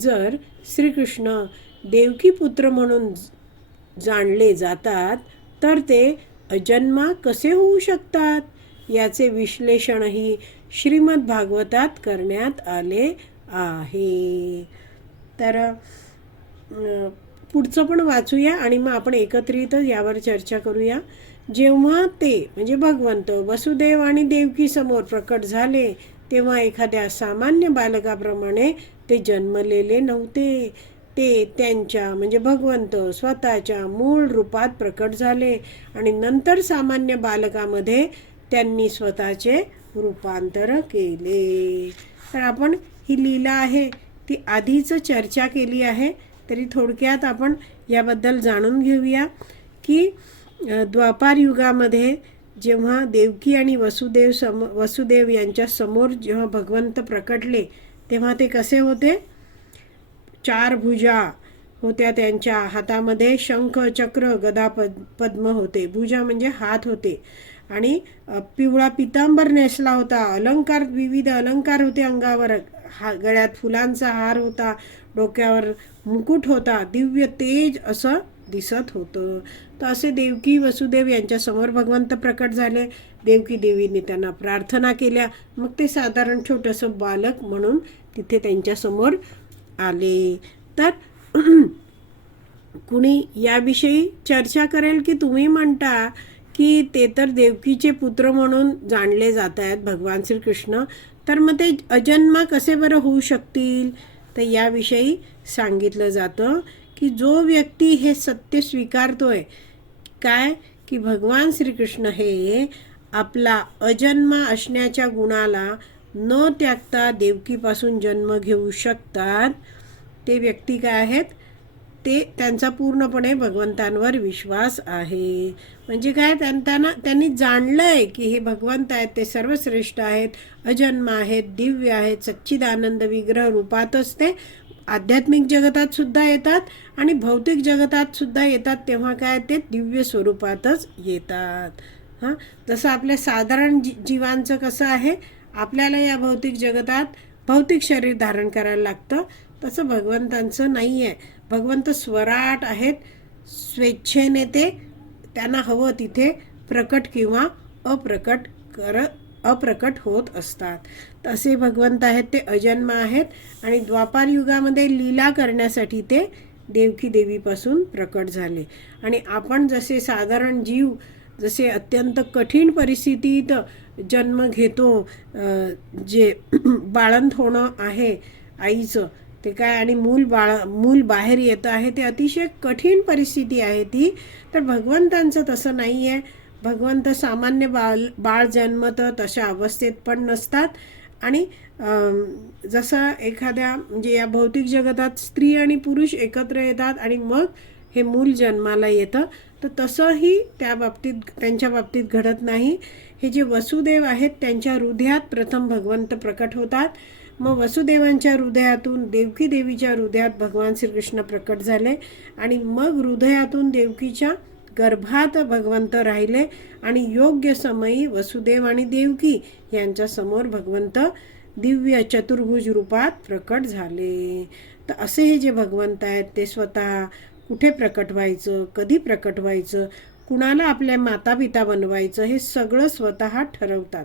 जर श्रीकृष्ण देवकीपुत्र म्हणून जाणले जातात तर ते अजन्मा कसे होऊ शकतात? याचे विश्लेषणही श्रीमद भागवतात करण्यात आले आहे. तर पुढचं पण वाचूया आणि मग आपण एकत्रित यावर चर्चा करूया. जेव्हा ते म्हणजे भगवंत वसुदेव आणि देवकीसमोर प्रकट झाले तेव्हा एखाद्या सामान्य बालकाप्रमाणे ते जन्मलेले नव्हते. ते त्यांच्या म्हणजे भगवंत स्वतःच्या मूळ रूपात प्रकट झाले आणि नंतर सामान्य बालकामध्ये त्यांनी स्वतःचे रूपांतर केले. तर आपण ही लीला आहे ती आधीच चर्चा केली आहे तरी थोडक्यात आपण याबद्दल जाणून घेऊया की द्वापार युगामध्ये जेव्हा देवकी आणि वसुदेव सम वसुदेव यांच्या समोर जेव्हा भगवंत प्रकटले तेव्हा ते कसे होते? चार भुजा होत्या त्यांच्या. हातामध्ये शंख चक्र गदा पद पद्म होते. भुजा म्हणजे हात होते. आणि पिवळा पितांबर नेसला होता. अलंकार विविध अलंकार होते अंगावर. हा गळ्यात फुलांचा हार होता. डोक्यावर मुकुट होता. दिव्य तेज असं दिसत होतं. तर असे देवकी वसुदेव यांच्यासमोर भगवंत प्रकट झाले. देवकी देवीने त्यांना प्रार्थना केल्या. मग ते साधारण छोटंसं बालक म्हणून तिथे त्यांच्यासमोर आले. तर कुणी याविषयी चर्चा करेल की तुम्ही म्हणता की ते तर देवकीचे पुत्र म्हणून जाणले जात आहेत भगवान श्रीकृष्ण. तर मग ते अजन्मा कसे बरं होऊ शकतील? तर याविषयी सांगितलं जातं. की जो व्यक्ती हे सत्य स्वीकारतोय काय? की भगवान श्रीकृष्ण हे आपला अजन्मा असण्याच्या गुणाला न त्यागता देवकीपासून जन्म घेऊ शकतात. ते व्यक्ती काय आहेत? ते त्यांचा पूर्णपणे भगवंतांवर विश्वास आहे. म्हणजे काय? त्यां- त्यांना त्यांनी जाणलं आहे की हे भगवंत आहेत ते सर्वश्रेष्ठ आहेत अजन्म आहेत दिव्य आहेत सच्चिदानंद विग्रह रूपातच ते आध्यात्मिक जगतात सुद्धा येतात आणि भौतिक जगतात सुद्धा येतात तेव्हा काय ते दिव्य स्वरूपातच येतात. हां? जसं आपल्या साधारण जी जीवांचं कसं आहे आपल्याला या भौतिक जगतात भौतिक शरीर धारण करायला लागतं. तसं भगवंतांचं नाही आहे भगवंत स्वराट आहेत स्वेच्छेने ते त्यांना हवं तिथे प्रकट किंवा अप्रकट करत अप्रकट होत असतात. तसे भगवंत आहेत ते अजन्म आहेत आणि द्वापार युगामध्ये लीला करण्यासाठी ते देवकी देवीपासून प्रकट झाले. आणि आपण जसे साधारण जीव जसे अत्यंत कठीण परिस्थितीत जन्म घेतो जे बाळंत होणं आहे आईचं ते काय आणि मूल बाळ मूल बाहेर येतं आहे ते अतिशय कठीण परिस्थिती आहे ती. तर भगवंतांचं तसं नाही आहे भगवंत सामान्य बाल बाळ जन्मतं तशा अवस्थेत पण नसतात. आणि जसं एखाद्या म्हणजे या भौतिक जगतात स्त्री आणि पुरुष एकत्र येतात आणि मग हे मूल जन्माला येतं तर तसंही त्या बाबतीत त्यांच्या बाबतीत घडत नाही. हे जे वसुदेव आहेत त्यांच्या हृदयात प्रथम भगवंत प्रकट होतात. मग वसुदेवांच्या हृदयातून देवकी देवीच्या हृदयात भगवान श्रीकृष्ण प्रकट झाले. आणि मग हृदयातून देवकीच्या गर्भात भगवंत राहिले आणि योग्य समयी वसुदेव आणि देवकी यांच्या समोर भगवंत दिव्य चतुर्भुज रूपात प्रकट झाले. तर असे हे जे भगवंत आहेत ते स्वतः कुठे प्रकट व्हायचं कधी प्रकट व्हायचं कुणाला आपल्या मातापिता बनवायचं हे सगळं स्वतः ठरवतात.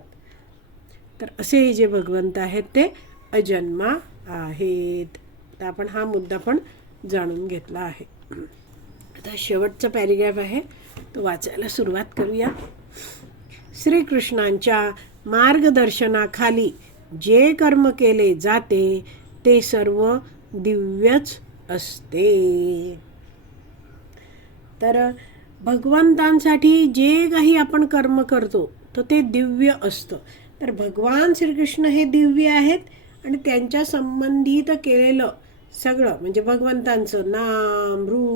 तर असे हे जे भगवंत आहेत ते अजन्मा आहेत. तर आपण हा मुद्दा पण जाणून घेतला आहे. आता शेवटचा पॅरेग्राफ आहे. तो वाचायला सुरुवात करूया. श्रीकृष्णांच्या मार्गदर्शनाखाली जे कर्म केले जाते ते सर्व दिव्यच असते. तर भगवंतांसाठी जे काही आपण कर्म करतो तर ते दिव्य असतं. तर भगवान श्रीकृष्ण हे दिव्य आहेत आणि त्यांच्या संबंधित केलेलं सगळं म्हणजे भगवंतांचं नाम रूप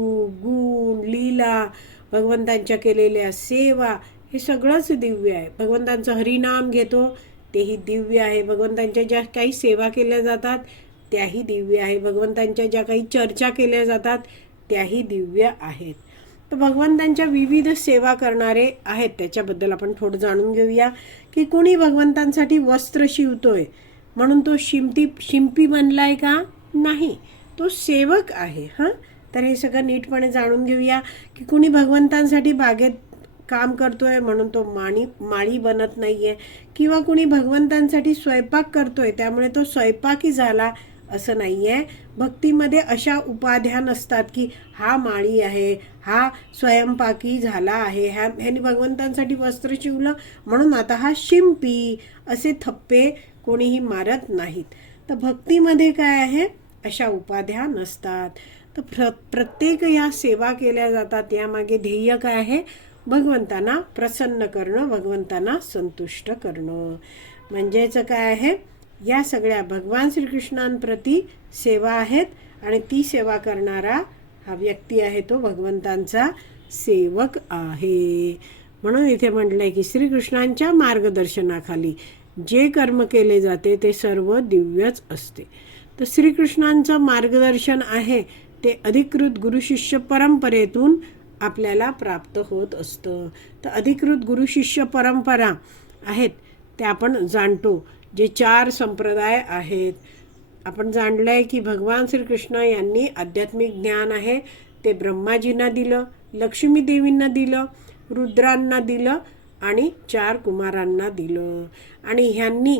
लीला भगवंतांच्या केलेल्या सेवा हे सगळंच दिव्य आहे. भगवंतांचं हरिनाम घेतो तेही दिव्य आहे. भगवंतांच्या ज्या काही सेवा केल्या जातात त्याही दिव्य आहे. भगवंतांच्या ज्या काही चर्चा केल्या जातात त्याही दिव्य आहेत. तर भगवंतांच्या विविध सेवा करणारे आहेत. त्याच्याबद्दल आपण थोडं जाणून घेऊया की कोणी भगवंतांसाठी वस्त्र शिवतोय म्हणून तो शिंपी शिंपी बनलाय का? नाही. तो सेवक आहे हां? तर हे सगळं नीटपणे जाणून घेऊया की कुणी भगवंतांसाठी बागेत काम करतोय म्हणून तो माणी माळी बनत नाहीये. किंवा कुणी भगवंतांसाठी स्वयंपाक करतोय त्यामुळे तो स्वयंपाकी झाला असं नाही आहे भक्तीमध्ये अशा उपाध्या नसतात की हा माळी आहे हा स्वयंपाकी झाला आहे ह्या ह्याने भगवंतांसाठी वस्त्र शिवलं म्हणून आता हा शिंपी असे थप्पे कोणीही मारत नाहीत. तर भक्तीमध्ये काय आहे? अशा उपाध्या नसतात. तर प्र प्रत्येक या सेवा केल्या जातात यामागे ध्येय काय आहे? भगवंतांना प्रसन्न करणं भगवंतांना संतुष्ट करणं. म्हणजेच काय आहे? या सगळ्या भगवान श्रीकृष्णांप्रती सेवा आहेत आणि ती सेवा करणारा हा व्यक्ती आहे तो भगवंतांचा सेवक आहे. म्हणून इथे म्हटलं आहे की श्रीकृष्णांच्या मार्गदर्शनाखाली जे कर्म केले जाते ते सर्व दिव्यच असते. तर श्रीकृष्णांचं मार्गदर्शन आहे ते अधिकृत गुरुशिष्य परंपरेतून आपल्याला प्राप्त होत असतं. तर अधिकृत गुरुशिष्य परंपरा आहेत ते आपण जाणतो जे चार संप्रदाय आहेत. आपण जाणलं आहे की भगवान श्रीकृष्ण यांनी आध्यात्मिक ज्ञान आहे ते ब्रह्माजींना दिलं लक्ष्मी देवींना दिलं रुद्रांना दिलं आणि चार कुमारांना दिलं. आणि ह्यांनी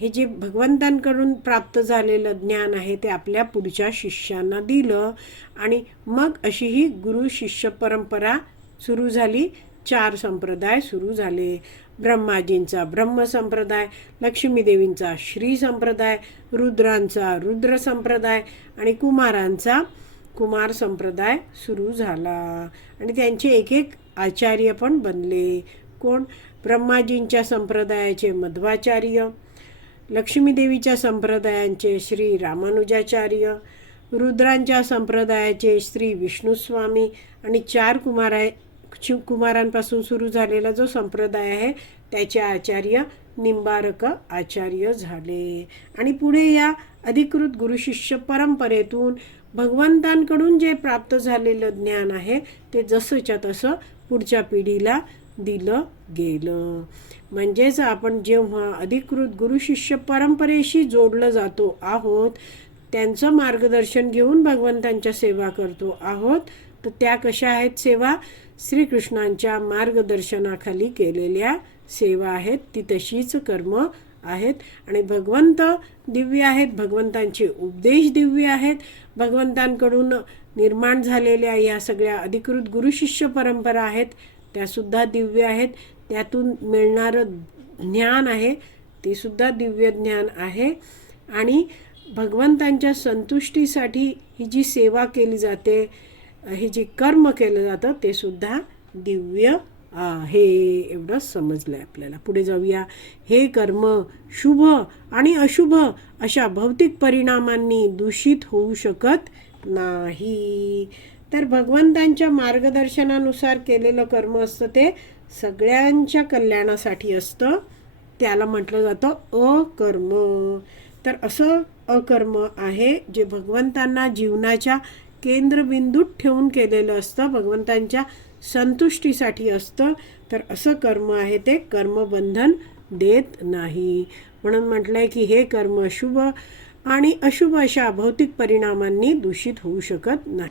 हे जे भगवंतांकडून प्राप्त झालेलं ज्ञान आहे ते आपल्या पुढच्या शिष्यांना दिलं. आणि मग अशी ही गुरु शिष्य परंपरा सुरू झाली. चार संप्रदाय सुरू झाले. ब्रह्माजींचा ब्रह्म संप्रदाय लक्ष्मीदेवींचा श्री संप्रदाय रुद्रांचा रुद्र संप्रदाय आणि कुमारांचा कुमार संप्रदाय सुरू झाला. आणि त्यांचे एक एक आचार्य पण बनले. कोण? ब्रह्माजींच्या संप्रदायाचे मध्वाचार्य लक्ष्मीदेवीच्या संप्रदायांचे श्री रामानुजाचार्य रुद्रांच्या संप्रदायाचे श्री विष्णुस्वामी आणि चार कुमारा शिव कुमारांपासून सुरू झालेला जो संप्रदाय आहे त्याचे आचार्य निंबारक आचार्य झाले. आणि पुढे या अधिकृत गुरुशिष्य परंपरेतून भगवंतांकडून जे प्राप्त झालेलं ज्ञान आहे ते जसंच्या तसं पुढच्या पिढीला दिलं गेलं. म्हणजेच आपण जेव्हा अधिकृत गुरुशिष्य परंपरेशी जोडलं जातो आहोत त्यांचं मार्गदर्शन घेऊन भगवंतांच्या सेवा करतो आहोत तर त्या कशा आहेत सेवा? श्रीकृष्णांच्या मार्गदर्शनाखाली केलेल्या सेवा आहेत ती तशीच कर्म आहेत. आणि भगवंत दिव्य आहेत भगवंतांचे उपदेश दिव्य आहेत. भगवंतांकडून निर्माण झालेल्या या सगळ्या अधिकृत गुरुशिष्य परंपरा आहेत त्यासुद्धा दिव्य आहेत. त्यातून मिळणारं ज्ञान आहे ते सुद्धा दिव्य ज्ञान आहे. आणि भगवंतांच्या संतुष्टीसाठी ही जी सेवा केली जाते हे जे कर्म केलं जातं ते सुद्धा दिव्य आहे. एवढं समजलं आहे आपल्याला. पुढे जाऊया. हे कर्म शुभ आणि अशुभ अशा भौतिक परिणामांनी दूषित होऊ शकत नाही. तर भगवंतांच्या मार्गदर्शनानुसार केलेलं कर्म असतं ते सगळ्यांच्या कल्याणासाठी असतं. त्याला म्हटलं जातं अकर्म. तर असं अकर्म आहे जे भगवंतांना जीवनाच्या केंद्रबिंदूत ठेवून केलेलं असतं भगवंतांच्या संतुष्टीसाठी असतं. तर असं कर्म आहे ते कर्मबंधन देत नाही. म्हणून म्हटलंय की हे कर्म शुभ आणि अशुभ अशा भौतिक परिणामांनी दूषित होऊ शकत नाही.